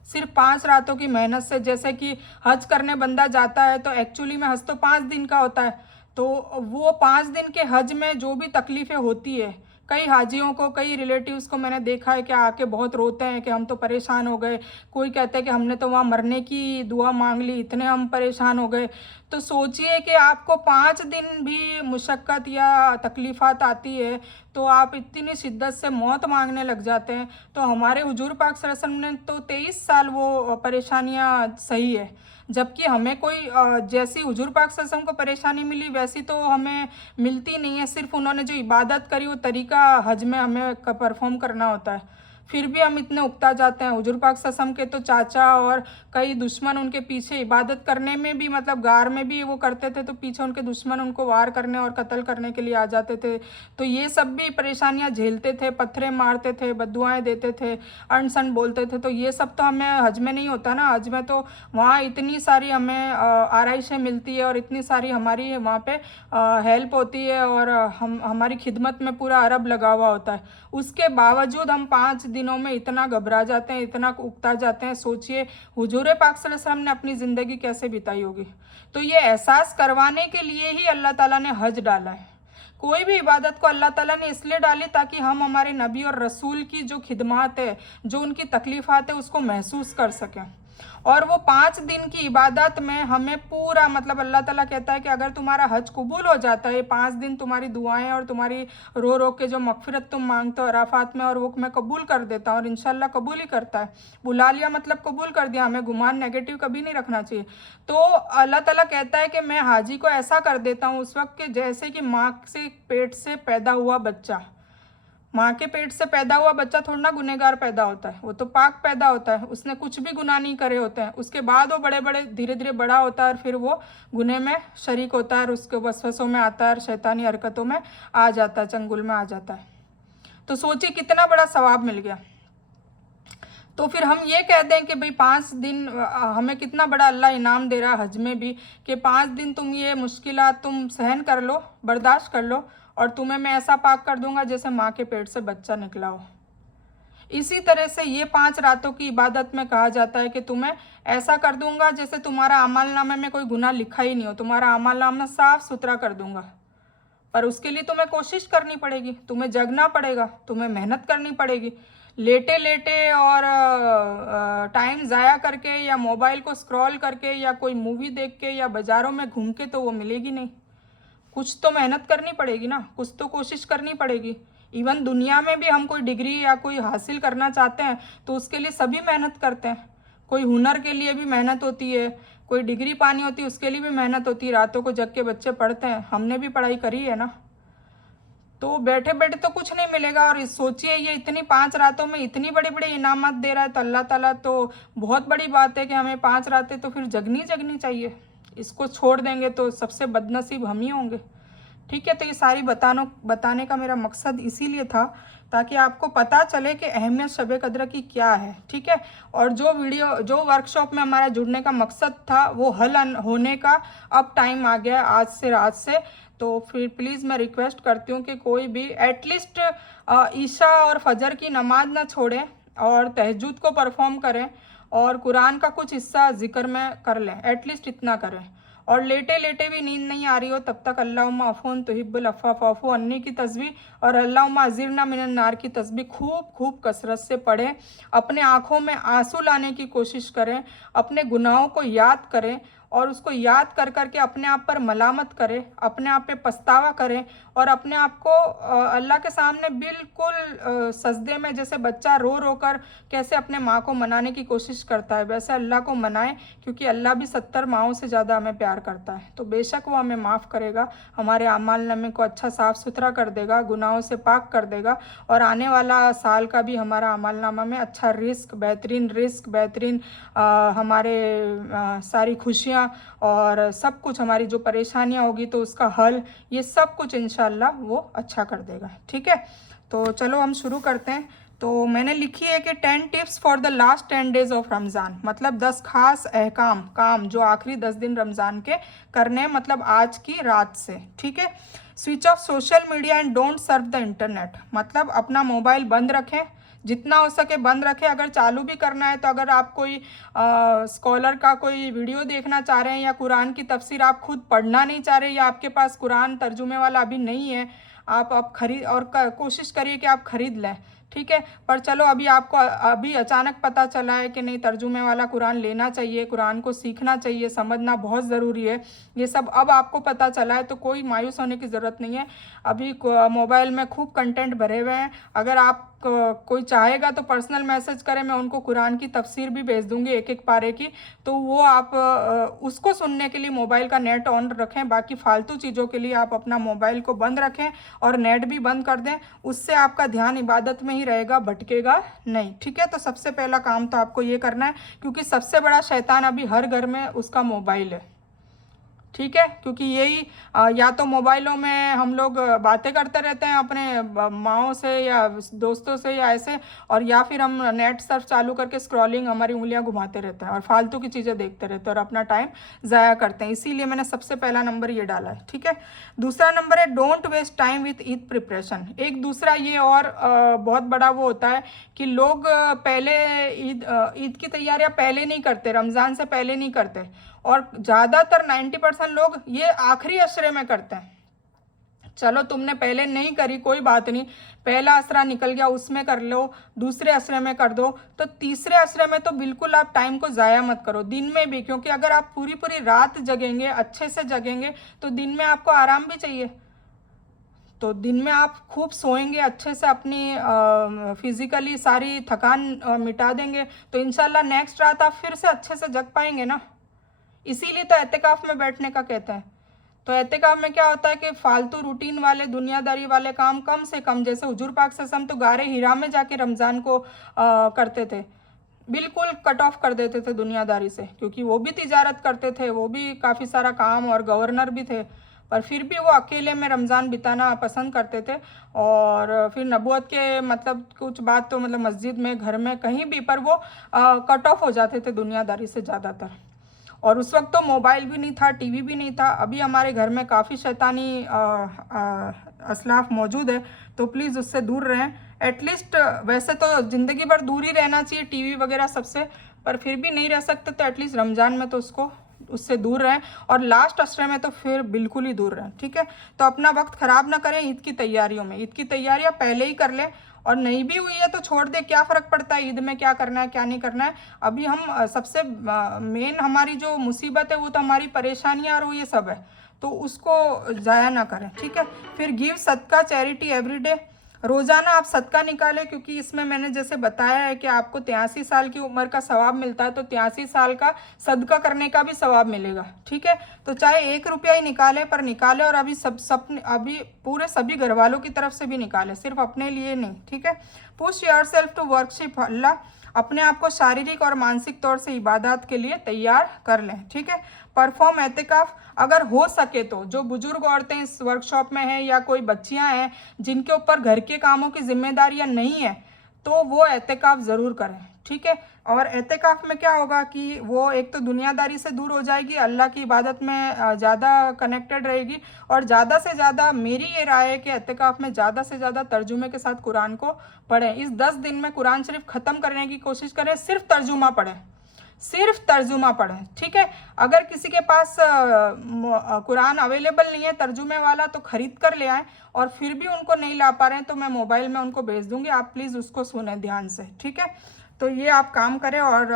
सिर्फ 5 रातों की मेहनत से, जैसे कि हज करने बंदा जाता है तो एक्चुअली में हज तो 5 दिन का होता है, तो वो 5 दिन के हज में जो भी तकलीफ़ें होती है, कई हाजियों को, कई रिलेटिव्स को मैंने देखा है कि आके बहुत रोते हैं कि हम तो परेशान हो गए। कोई कहते हैं कि हमने तो वहाँ मरने की दुआ मांग ली, इतने हम परेशान हो गए। तो सोचिए कि आपको 5 दिन भी मुशक्क़त या तकलीफ़ात आती है, तो आप इतनी शिद्दत से मौत मांगने लग जाते हैं। तो हमारे हुजूर पाक सल्लल्लाहु अलैहि वसल्लम ने तो 23 साल वो परेशानियां सही है, जबकि हमें कोई जैसी हुजूर पाक सल्लल्लाहु अलैहि वसल्लम को परेशानी मिली वैसी तो हमें मिलती नहीं है। सिर्फ उन्होंने जो इबादत करी वो तरीका हज में हमें परफॉर्म करना होता है, फिर भी हम इतने उकता जाते हैं। हुजूर पाक सल्लल्लाहु अलैहि वसल्लम के तो चाचा और कई दुश्मन उनके पीछे इबादत करने में भी, मतलब गार में भी वो करते थे, तो पीछे उनके दुश्मन उनको वार करने और कत्ल करने के लिए आ जाते थे। तो ये सब भी परेशानियां झेलते थे, पत्थरे मारते थे, बद्दुआएं देते थे, अनसन बोलते थे। तो ये सब तो हमें हज में नहीं होता ना। हज में तो वहाँ इतनी सारी हमें आराइशें मिलती है और इतनी सारी हमारी वहाँ पे हेल्प होती है और हम हमारी खिदमत में पूरा अरब लगा हुआ होता है। उसके बावजूद हम 5 दिनों में इतना घबरा जाते हैं, इतना उकता जाते हैं। सोचिए हुजूर पाक सल्लल्लाहु अलैहि वसल्लम ने अपनी ज़िंदगी कैसे बिताई होगी। तो ये एहसास करवाने के लिए ही अल्लाह ताला ने हज डाला है। कोई भी इबादत को अल्लाह ताला ने इसलिए डाली ताकि हम हमारे नबी और रसूल की जो खिदमत है, जो उनकी तकलीफ़ात है, उसको महसूस कर सकें। और वो 5 दिन की इबादत में हमें पूरा, मतलब अल्लाह ताला कहता है कि अगर तुम्हारा हज कबूल हो जाता है, 5 दिन तुम्हारी दुआएं और तुम्हारी रो रो के जो मगफिरत तुम मांगते हो अराफात में, और वो मैं कबूल कर देता हूँ, और इंशाल्लाह कबूल ही करता है। बुला लिया मतलब कबूल कर दिया, हमें गुमान नेगेटिव कभी नहीं रखना चाहिए। तो अल्लाह ताला कहता है कि मैं हाजी को ऐसा कर देता हूँ उस वक्त के जैसे कि माँ से पेट से पैदा हुआ बच्चा। माँ के पेट से पैदा हुआ बच्चा थोड़ा ना गुनहगार पैदा होता है, वो तो पाक पैदा होता है, उसने कुछ भी गुनाह नहीं करे होते हैं। उसके बाद वो बड़े बड़े धीरे धीरे बड़ा होता है और फिर वो गुनह में शरीक होता है और उसके वसवसों में आता है और शैतानी हरकतों में आ जाता है, चंगुल में आ जाता है। तो सोचिए कितना बड़ा सवाब मिल गया। तो फिर हम ये कह दें कि भाई 5 दिन हमें कितना बड़ा अल्लाह इनाम दे रहा है हज में भी, कि 5 दिन तुम ये मुश्किलात तुम सहन कर लो, बर्दाश्त कर लो, और तुम्हें मैं ऐसा पाक कर दूंगा जैसे माँ के पेट से बच्चा निकला हो। इसी तरह से ये 5 रातों की इबादत में कहा जाता है कि तुम्हें ऐसा कर दूंगा जैसे तुम्हारा अमलनामे में कोई गुनाह लिखा ही नहीं हो, तुम्हारा अमलनामा साफ सुथरा कर दूंगा। पर उसके लिए तुम्हें कोशिश करनी पड़ेगी, तुम्हें जगना पड़ेगा, तुम्हें मेहनत करनी पड़ेगी। लेटे लेटे और टाइम ज़ाया करके या मोबाइल को स्क्रॉल करके या कोई मूवी देख के या बाज़ारों में घूम के तो वो मिलेगी नहीं। कुछ तो मेहनत करनी पड़ेगी ना, कुछ तो कोशिश करनी पड़ेगी। इवन दुनिया में भी हम कोई डिग्री या कोई हासिल करना चाहते हैं तो उसके लिए सभी मेहनत करते हैं। कोई हुनर के लिए भी मेहनत होती है, कोई डिग्री पानी होती है उसके लिए भी मेहनत होती है। रातों को जग के बच्चे पढ़ते हैं, हमने भी पढ़ाई करी है ना। तो बैठे बैठे तो कुछ नहीं मिलेगा। और सोचिए ये इतनी 5 रातों में इतनी बड़ी बड़ी इनामत दे रहा है तो अल्लाह ताला तो बहुत बड़ी बात है कि हमें 5 रातें तो फिर जगनी चाहिए। इसको छोड़ देंगे तो सबसे बदनसीब हम ही होंगे। ठीक है, तो ये सारी बताने का मेरा मकसद इसीलिए था ताकि आपको पता चले कि अहमियत शब कद्र की क्या है। ठीक है, और जो वर्कशॉप में हमारा जुड़ने का मकसद था वो हल होने का अब टाइम आ गया आज से, रात से। तो फिर प्लीज़ मैं रिक्वेस्ट करती हूँ कि कोई भी एटलीस्ट ईशा और फजर की नमाज ना छोड़ें और तहज्जुद को परफॉर्म करें और कुरान का कुछ हिस्सा जिक्र में कर लें, एटलीस्ट इतना करें। और लेटे लेटे भी नींद नहीं आ रही हो तब तक अल्लाहुम्मा अफ़ून तुहिब्बुल अफ़्वा फ़अफ़ू अन्नी की तस्बीह और अल्लाहुम्मा अज़िरना मिनन नार की तस्बीह खूब खूब कसरत से पढ़ें। अपने आँखों में आंसू लाने की कोशिश करें, अपने गुनाहों को याद करें और उसको याद कर कर के अपने आप पर मलामत करें, अपने आप पे पछतावा करें और अपने आप को अल्लाह के सामने बिल्कुल सजदे में, जैसे बच्चा रो रो कर कैसे अपने माँ को मनाने की कोशिश करता है वैसे अल्लाह को मनाएं, क्योंकि अल्लाह भी 70 माँओं से ज़्यादा हमें प्यार करता है। तो बेशक वो हमें माफ़ करेगा, हमारे अमालनामे को अच्छा साफ़ सुथरा कर देगा, गुनाहों से पाक कर देगा और आने वाला साल का भी हमारा अमालनामा में अच्छा रिस्क, बेहतरीन हमारे सारी खुशियाँ और सब कुछ, हमारी जो परेशानियाँ होगी तो उसका हल, ये सब कुछ इंशाल्लाह वो अच्छा कर देगा। ठीक है, तो चलो हम शुरू करते हैं। तो मैंने लिखी है कि 10 tips for the last 10 days of Ramzan, मतलब 10 खास अहकाम काम जो आखिरी 10 दिन रमज़ान के करने, मतलब आज की रात से। ठीक है, switch off social media and don't Surf the internet, मतलब अपना मोबाइल बंद रखें, जितना हो सके बंद रखें। अगर चालू भी करना है तो अगर आप कोई स्कॉलर का कोई वीडियो देखना चाह रहे हैं या कुरान की तफसीर आप खुद पढ़ना नहीं चाह रहे या आपके पास कुरान तर्जुमे वाला अभी नहीं है, आप खरीद और कोशिश करिए कि आप ख़रीद लें। ठीक है। पर चलो अभी आपको अभी अचानक पता चला है कि नहीं तर्जुमे वाला कुरान लेना चाहिए, कुरान को सीखना चाहिए, समझना बहुत ज़रूरी है, ये सब अब आपको पता चला है, तो कोई मायूस होने की ज़रूरत नहीं है। अभी मोबाइल में खूब कंटेंट भरे हुए हैं। अगर आप कोई चाहेगा तो पर्सनल मैसेज करें, मैं उनको कुरान की तफसीर भी भेज दूंगी एक एक पारे की, तो वो आप उसको सुनने के लिए मोबाइल का नेट ऑन रखें। बाकी फालतू चीज़ों के लिए आप अपना मोबाइल को बंद रखें और नेट भी बंद कर दें, उससे आपका ध्यान इबादत में ही रहेगा, भटकेगा नहीं। ठीक है, तो सबसे पहला काम तो आपको ये करना है, क्योंकि सबसे बड़ा शैतान अभी हर घर में उसका मोबाइल है। ठीक है, क्योंकि यही या तो मोबाइलों में हम लोग बातें करते रहते हैं अपने माओ से या दोस्तों से या ऐसे, और या फिर हम नेट सर्फ चालू करके स्क्रॉलिंग हमारी उंगलियां घुमाते रहते हैं और फालतू की चीज़ें देखते रहते हैं और अपना टाइम ज़ाया करते हैं। इसीलिए मैंने सबसे पहला नंबर ये डाला है। ठीक है, दूसरा नंबर है don't waste time with Eid preparation. एक दूसरा ये और बहुत बड़ा वो होता है कि लोग पहले ईद की तैयारियां पहले नहीं करते, रमज़ान से पहले नहीं करते, और ज़्यादातर 90% लोग ये आखिरी अशरे में करते हैं। चलो तुमने पहले नहीं करी कोई बात नहीं, पहला असरा निकल गया उसमें कर लो, दूसरे असरे में कर दो, तो तीसरे असरे में तो बिल्कुल आप टाइम को ज़ाया मत करो, दिन में भी, क्योंकि अगर आप पूरी पूरी रात जगेंगे, अच्छे से जगेंगे, तो दिन में आपको आराम भी चाहिए। तो दिन में आप खूब सोएंगे, अच्छे से अपनी फिजिकली सारी थकान मिटा देंगे, तो इंशाल्लाह नेक्स्ट रात आप फिर से अच्छे से जग पाएंगे ना। इसीलिए तो एहतिकाफ में बैठने का कहते हैं। तो एहतिकाफ में क्या होता है कि फालतू रूटीन वाले दुनियादारी वाले काम कम से कम, जैसे हुजूर पाक सल्लल्लाहु अलैहि वसल्लम तो गारे हिरा में जाके रमज़ान को करते थे, बिल्कुल कट ऑफ कर देते थे दुनियादारी से, क्योंकि वो भी तिजारत करते थे, वो भी काफ़ी सारा काम और गवर्नर भी थे, पर फिर भी वो अकेले में रमज़ान बिताना पसंद करते थे। और फिर नबूवत के मतलब कुछ बात तो मतलब मस्जिद में, घर में, कहीं भी, पर वो कट ऑफ हो जाते थे दुनियादारी से ज़्यादातर। और उस वक्त तो मोबाइल भी नहीं था, टीवी भी नहीं था। अभी हमारे घर में काफ़ी शैतानी असलाफ मौजूद है, तो प्लीज़ उससे दूर रहें। एटलीस्ट वैसे तो ज़िंदगी भर दूर ही रहना चाहिए टीवी वगैरह सबसे, पर फिर भी नहीं रह सकते तो एटलीस्ट रमज़ान में तो उससे दूर रहें, और लास्ट अशरे में तो फिर बिल्कुल ही दूर रहें। ठीक है, तो अपना वक्त ख़राब ना करें ईद की तैयारियों में। ईद की तैयारियां पहले ही कर लें, और नहीं भी हुई है तो छोड़ दे, क्या फ़र्क पड़ता है ईद में क्या करना है क्या नहीं करना है। अभी हम सबसे मेन हमारी जो मुसीबत है वो तो हमारी परेशानियां और वो ये सब है, तो उसको ज़ाया ना करें। ठीक है, फिर गिव सदका चैरिटी एवरीडे, रोज़ाना आप सदका निकालें, क्योंकि इसमें मैंने जैसे बताया है कि आपको 83 साल की उम्र का सवाब मिलता है, तो 83 साल का सदका करने का भी सवाब मिलेगा। ठीक है, तो चाहे 1 रुपया ही निकालें, पर निकालें, और अभी अभी पूरे सभी घर वालों की तरफ से भी निकालें, सिर्फ अपने लिए नहीं। ठीक है, पुश योरसेल्फ टू वर्शिप अल्लाह, अपने आप को शारीरिक और मानसिक तौर से इबादत के लिए तैयार कर लें। ठीक है, परफॉर्म एतिकाफ, अगर हो सके तो जो बुजुर्ग औरतें इस वर्कशॉप में हैं या कोई बच्चियां हैं जिनके ऊपर घर के कामों की जिम्मेदारियां नहीं है, तो वो एतिकाफ ज़रूर करें। ठीक है, और एतिकाफ में क्या होगा कि वो एक तो दुनियादारी से दूर हो जाएगी, अल्लाह की इबादत में ज़्यादा कनेक्टेड रहेगी, और ज़्यादा से ज़्यादा मेरी ये राय है कि एतिकाफ में ज़्यादा से ज़्यादा तर्जुमे के साथ कुरान को पढ़ें। इस 10 दिन में कुरान शरीफ ख़त्म करने की कोशिश करें, सिर्फ तर्जुमा पढ़ें, सिर्फ तर्जुमा पढ़ें। ठीक है, अगर किसी के पास कुरान अवेलेबल नहीं है तर्जुमे वाला तो ख़रीद कर ले आएँ, और फिर भी उनको नहीं ला पा रहे हैं तो मैं मोबाइल में उनको भेज दूँगी, आप प्लीज़ उसको सुने ध्यान से। ठीक है, तो ये आप काम करें, और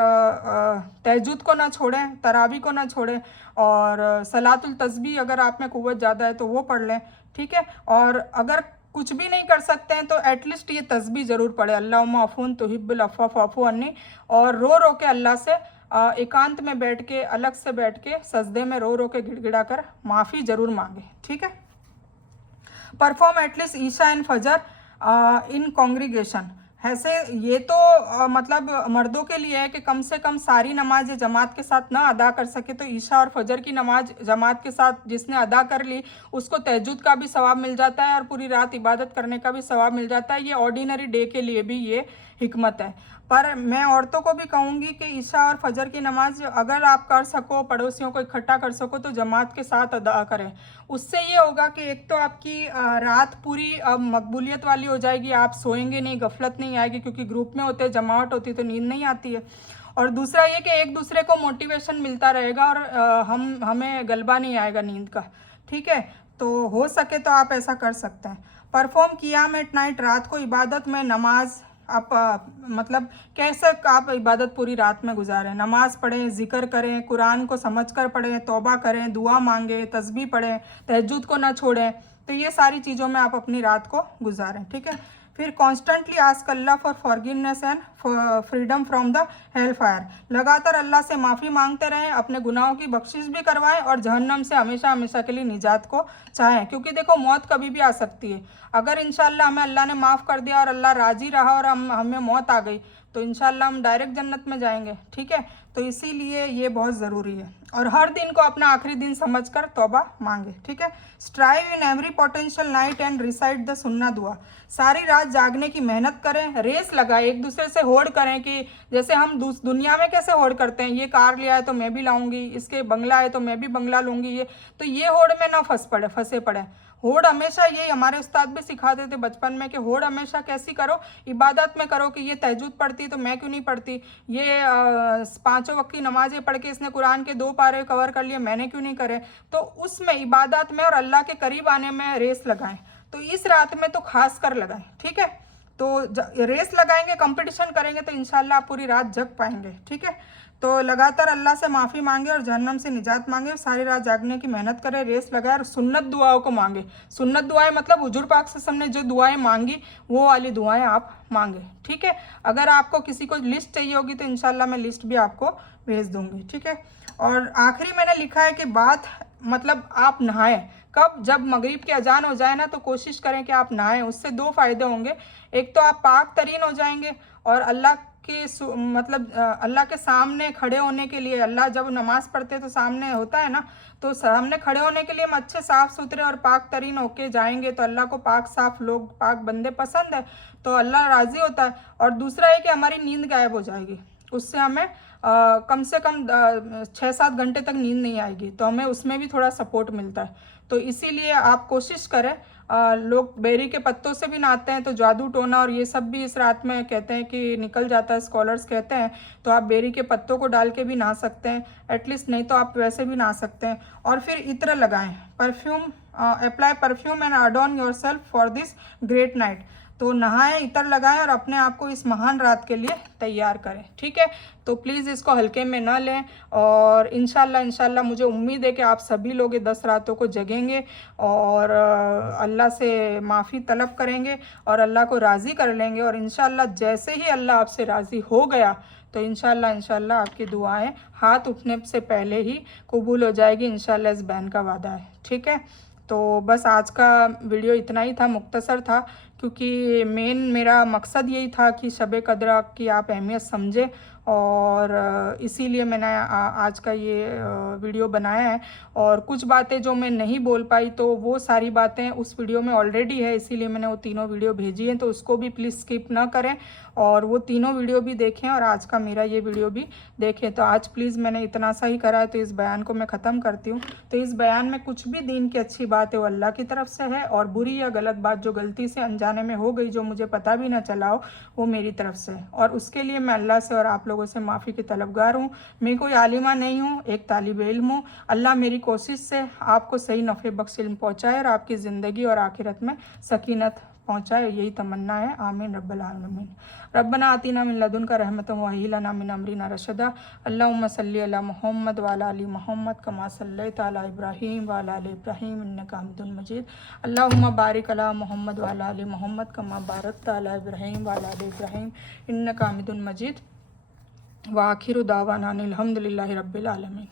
तहज्जुद को ना छोड़ें, तरावी को ना छोड़ें, और सलातुल तस्बीह अगर आप में कुव्वत ज़्यादा है तो वो पढ़ लें। ठीक है, और अगर कुछ भी नहीं कर सकते हैं तो एटलीस्ट ये तस्बीह ज़रूर पढ़े, अल्लाहुम्मा अफ़ून तुहिब्बुल अफ़्व फ़अफ़ू अन्नी, और रो रो के अल्लाह से एकांत में बैठ के, अलग से बैठ के सजदे में रो रो के गिड़गिड़ा कर माफ़ी ज़रूर मांगे। ठीक है, परफॉर्म एटलीस्ट ईशा एंड फजर इन कॉन्ग्रीगेशन, ऐसे ये तो मतलब मर्दों के लिए है कि कम से कम सारी नमाज जमात के साथ ना अदा कर सके तो ईशा और फजर की नमाज जमात के साथ जिसने अदा कर ली उसको तहज्जुद का भी सवाब मिल जाता है और पूरी रात इबादत करने का भी सवाब मिल जाता है। ये ऑर्डिनरी डे के लिए भी ये हिकमत है। पर मैं औरतों को भी कहूँगी कि ईशा और फजर की नमाज अगर आप कर सको, पड़ोसियों को इकट्ठा कर सको तो जमात के साथ अदा करें। उससे ये होगा कि एक तो आपकी रात पूरी मकबूलियत वाली हो जाएगी, आप सोएंगे नहीं, गफलत नहीं आएगी, क्योंकि ग्रुप में होते, जमावट होती तो नींद नहीं आती है। और दूसरा ये कि एक दूसरे को मोटिवेशन मिलता रहेगा और हमें गलबा नहीं आएगा नींद का। ठीक है, तो हो सके तो आप ऐसा कर सकते हैं। परफॉर्म कियाम एट नाइट, रात को इबादत में नमाज आप मतलब कैसे आप इबादत पूरी रात में गुजारें, नमाज पढ़ें, जिक्र करें, कुरान को समझकर पढ़ें, तौबा करें, दुआ मांगें, तस्बीह पढ़ें, तहज्जुद को ना छोड़ें। तो ये सारी चीज़ों में आप अपनी रात को गुजारें, ठीक है। फिर constantly ask Allah for forgiveness and freedom from the hell fire, लगातार अल्लाह से माफ़ी मांगते रहें, अपने गुनाहों की बख्शिश भी करवाएं और जहन्नम से हमेशा हमेशा के लिए निजात को चाहें, क्योंकि देखो मौत कभी भी आ सकती है। अगर इंशाल्लाह हमें अल्लाह ने माफ़ कर दिया और अल्लाह राज़ी रहा और हमें मौत आ गई तो इंशाल्लाह हम डायरेक्ट जन्नत में जाएंगे, ठीक है। तो इसीलिए ये बहुत ज़रूरी है और हर दिन को अपना आखिरी दिन समझकर तौबा मांगे, ठीक है। Strive in every potential night and recite the सुन्ना दुआ, सारी रात जागने की मेहनत करें, रेस लगाएं, एक दूसरे से होड़ करें कि जैसे हम दुनिया में कैसे होड़ करते हैं, ये कार लिया है तो मैं भी लाऊंगी, इसके बंगला है तो मैं भी बंगला लूंगी, ये तो ये होड़ में ना फंसे पड़े। होड़ हमेशा, ये हमारे उस्ताद भी सिखाते थे बचपन में कि होड़ हमेशा कैसी करो, इबादत में करो कि ये तहज्जुद पढ़ती तो मैं क्यों नहीं पढ़ती, ये 5 वक्त की नमाजें पढ़ के इसने कुरान के 2 पारे कवर कर लिए, मैंने क्यों नहीं करे। तो उसमें इबादत में और अल्लाह के करीब आने में रेस लगाएं, तो इस रात में तो खास कर लगाएं, ठीक है। तो रेस लगाएंगे, कंपटीशन करेंगे तो इंशाल्लाह आप पूरी रात जग पाएंगे, ठीक है। तो लगातार अल्लाह से माफ़ी मांगे और जहन्नम से निजात मांगे, सारी रात जागने की मेहनत करें, रेस लगाए और सुन्नत दुआओं को मांगे। सुन्नत दुआएं मतलब हुजूर पाक सल्लल्लाहु अलैहि वसल्लम ने जो दुआएं मांगी वो वाली दुआएं आप मांगे, ठीक है। अगर आपको किसी को लिस्ट चाहिए होगी तो इंशाल्लाह मैं लिस्ट भी आपको भेज दूंगी, ठीक है। और आखिरी मैंने लिखा है कि बात मतलब आप नहाएं कब, जब मगरिब की अजान हो जाए ना तो कोशिश करें कि आप नहाएं, उससे 2 फायदे होंगे। एक तो आप पाक तरीन हो जाएंगे और अल्लाह के मतलब अल्लाह के सामने खड़े होने के लिए, अल्लाह जब नमाज पढ़ते तो सामने होता है ना, तो सामने खड़े होने के लिए हम अच्छे साफ़ सुथरे और पाक तरीन होके जाएंगे तो अल्लाह को पाक साफ लोग, पाक बंदे पसंद है, तो अल्लाह राज़ी होता है। और दूसरा है कि हमारी नींद गायब हो जाएगी, उससे हमें कम से कम 6-7 घंटे तक नींद नहीं आएगी, तो हमें उसमें भी थोड़ा सपोर्ट मिलता है। तो इसीलिए आप कोशिश करें, लोग बेरी के पत्तों से भी नहाते हैं तो जादू टोना और ये सब भी इस रात में कहते हैं कि निकल जाता है, स्कॉलर्स कहते हैं, तो आप बेरी के पत्तों को डाल के भी नहा सकते हैं एटलीस्ट, नहीं तो आप वैसे भी नहा सकते हैं। और फिर इत्र लगाएं, perfume apply perfume and adorn yourself for this great night, तो नहाएं, इत्र लगाएं और अपने आप को इस महान रात के लिए तैयार करें, ठीक है। तो प्लीज़ इसको हल्के में ना लें और इंशाल्लाह मुझे उम्मीद है कि आप सभी लोग ये 10 रातों को जगेंगे और अल्लाह से माफ़ी तलब करेंगे और अल्लाह को राज़ी कर लेंगे और इंशाल्लाह जैसे ही अल्लाह आपसे राज़ी हो गया तो इंशाल्लाह आपकी दुआएं हाथ उठने से पहले ही कबूल हो जाएगी, इंशाल्लाह इस बहन का वादा है, ठीक है। तो बस आज का वीडियो इतना ही था, मुख्तसर था, क्योंकि मेन मेरा मकसद यही था कि शब कद्र की आप अहमियत समझें और इसीलिए मैंने आज का ये वीडियो बनाया है। और कुछ बातें जो मैं नहीं बोल पाई तो वो सारी बातें उस वीडियो में ऑलरेडी है, इसीलिए मैंने वो तीनों वीडियो भेजी हैं, तो उसको भी प्लीज़ स्किप ना करें और वो तीनों वीडियो भी देखें और आज का मेरा ये वीडियो भी देखें। तो आज प्लीज़ मैंने इतना सा ही करा है, तो इस बयान को मैं ख़त्म करती हूँ। तो इस बयान में कुछ भी दीन की अच्छी बात है वो अल्लाह की तरफ से है और बुरी या गलत बात जो गलती से अनजाने में हो गई, जो मुझे पता भी ना चला हो, वो मेरी तरफ से है और उसके लिए मैं अल्लाह से और आप लोगों से माफ़ी की तलबगार हूँ। मैं कोई आलिमा नहीं हूँ, एक तालिब इल्म हूँ। अल्लाह मेरी कोशिश से आपको सही नफ़े बख्श इल्म पहुँचाए और आपकी ज़िंदगी और आखिरत में सकीनत पहुँचाए, यही तमन्ना है। आमीन रब्बल आलमीन। रब्बना आतिना मिन लदुनका रहमतन व हय्यि लना मिन अमरिना रशदा। अल्लाहुम्मा सल्लि अला मुहम्मद व अला आलि मुहम्मद कमा सल्लैता अला इब्राहीम व अला आलि इब्राहीम इन्नका हमीदुम मजीद। अल्लाहुम्मा बारिक अला मुहम्मद व अला आलि मुहम्मद कमा बारकता अला इब्राहीम व अला आलि इब्राहीम इन्नका हमीदुम मजीद। व आखिरु दावाना अनिल हम्दुलिल्लाहि रब्बिल आलमीन।